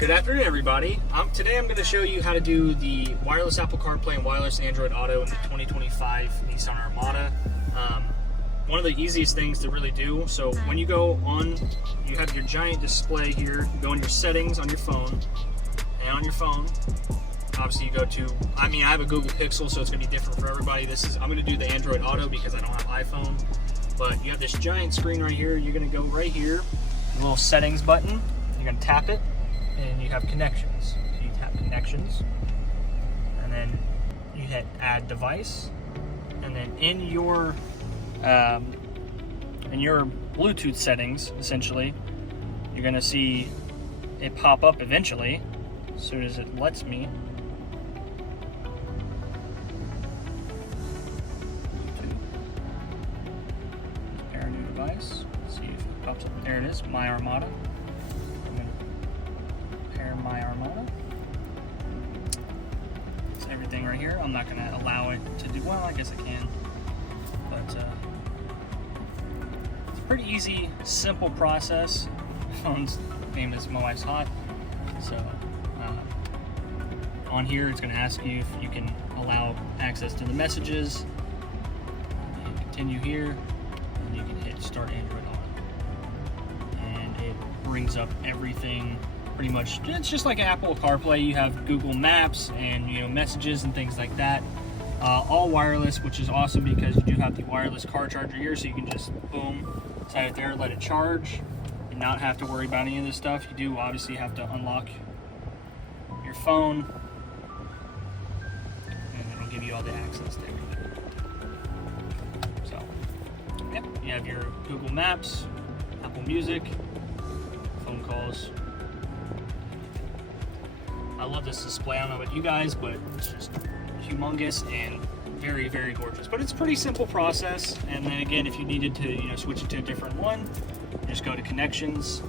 Good afternoon, everybody. Today I'm going to show you how to do the wireless Apple CarPlay and wireless Android Auto in the 2025 Nissan Armada. One of the easiest things to really do. So when you go on, you have your giant display here. You go in your settings on your phone, and on your phone, obviously you go to, I have a Google Pixel, so it's going to be different for everybody. I'm going to do the Android Auto because I don't have iPhone. But you have this giant screen right here. You're going to go right here, the little settings button. You're going to tap it, and you have connections. So you tap connections, and then you hit add device, and then in your Bluetooth settings, essentially, you're going to see it pop up eventually as soon as it lets me. Pair a new device. Let's see if it pops up. There it is, My Armada. I'm going to pair My Armada. It's everything right here. I'm not going to allow it to do, well, I guess I can, but it's a pretty easy, simple process. My phone's name is My Wife's Hot, so on here it's going to ask you if you can allow access to the messages. And continue here, and you can hit Start Android On, and it brings up everything. Pretty much, it's just like Apple CarPlay. You have Google Maps and messages and things like that. All wireless, which is awesome because you do have the wireless car charger here, so you can just boom, set it there, let it charge, and not have to worry about any of this stuff. You do obviously have to unlock your phone, and it'll give you all the access to everything. So, yep, you have your Google Maps, Apple Music, phone calls. I love this display. I don't know about you guys, but it's just humongous and very, very gorgeous. But it's a pretty simple process. And then again, if you needed to switch it to a different one, just go to connections,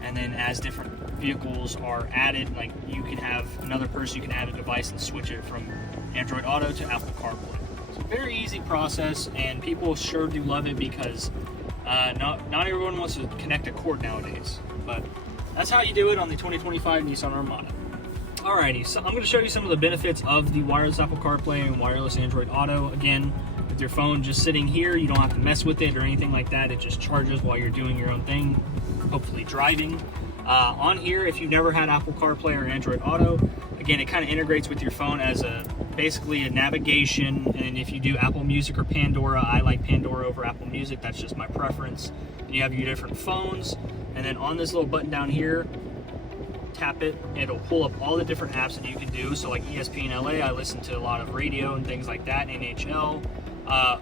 and then as different vehicles are added, like you can have another person, you can add a device and switch it from Android Auto to Apple CarPlay. It's a very easy process, and people sure do love it because not everyone wants to connect a cord nowadays. But that's how you do it on the 2025 Nissan Armada. Alrighty, so I'm going to show you some of the benefits of the wireless Apple CarPlay and wireless Android Auto. Again, with your phone just sitting here, you don't have to mess with it or anything like that. It just charges while you're doing your own thing, hopefully driving. On here, if you've never had Apple CarPlay or Android Auto, again, it kind of integrates with your phone as basically a navigation. And if you do Apple Music or Pandora, I like Pandora over Apple Music. That's just my preference. And you have your different phones, and then on this little button down here, tap it, and it'll pull up all the different apps that you can do. So like ESPN LA, I listen to a lot of radio and things like that, NHL.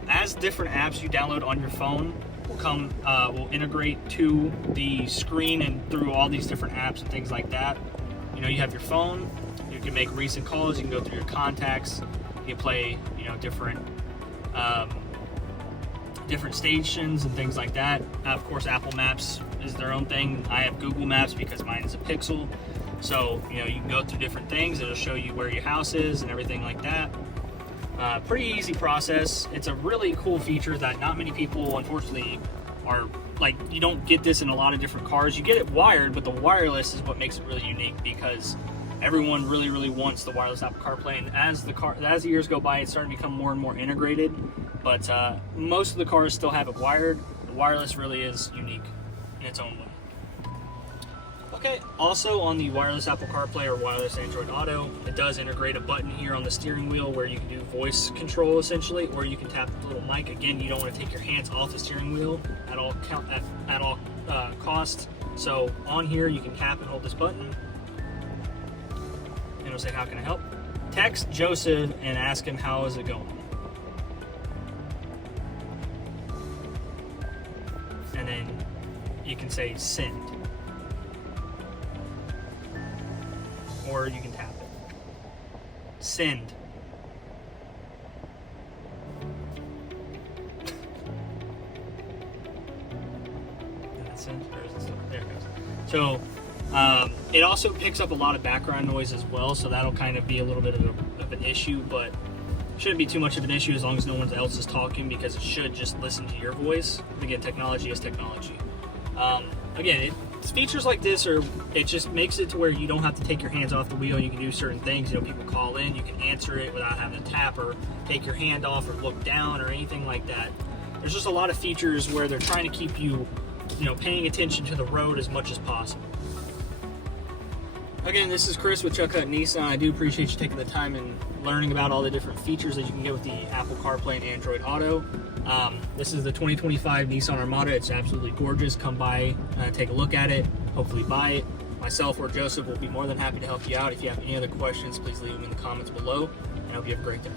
As different apps you download on your phone will integrate to the screen and through all these different apps and things like that. You have your phone, you can make recent calls, you can go through your contacts, you can play different stations and things like that. Of course, Apple Maps is their own thing. I have Google Maps because mine is a Pixel, so you can go through different things. It'll show you where your house is and everything like that. Pretty easy process. It's a really cool feature that not many people, unfortunately, are like. You don't get this in a lot of different cars. You get it wired, but the wireless is what makes it really unique because everyone really, really wants the wireless Apple CarPlay. And as the years go by, it's starting to become more and more integrated. But most of the cars still have it wired. The wireless really is unique in its own way. Okay, also on the wireless Apple CarPlay or wireless Android Auto, it does integrate a button here on the steering wheel where you can do voice control essentially, or you can tap the little mic. Again, you don't want to take your hands off the steering wheel at all costs. So on here, you can tap and hold this button, and it'll say, "How can I help?" Text Joseph and ask him how is it going. And then you can say send, or you can tap it. Send. That's it. There it goes. So it also picks up a lot of background noise as well, so that'll kind of be a little bit of an issue, but shouldn't be too much of an issue as long as no one else is talking, because it should just listen to your voice. Again, technology is technology. Again, features like this it just makes it to where you don't have to take your hands off the wheel. You can do certain things. You know, people call in, you can answer it without having to tap or take your hand off or look down or anything like that. There's just a lot of features where they're trying to keep you, you know, paying attention to the road as much as possible. Again, this is Chris with Chuck Hut Nissan. I do appreciate you taking the time and learning about all the different features that you can get with the Apple CarPlay and Android Auto. This is the 2025 Nissan Armada. It's absolutely gorgeous. Come by, take a look at it, hopefully buy it. Myself or Joseph will be more than happy to help you out. If you have any other questions, please leave them in the comments below, and I hope you have a great day.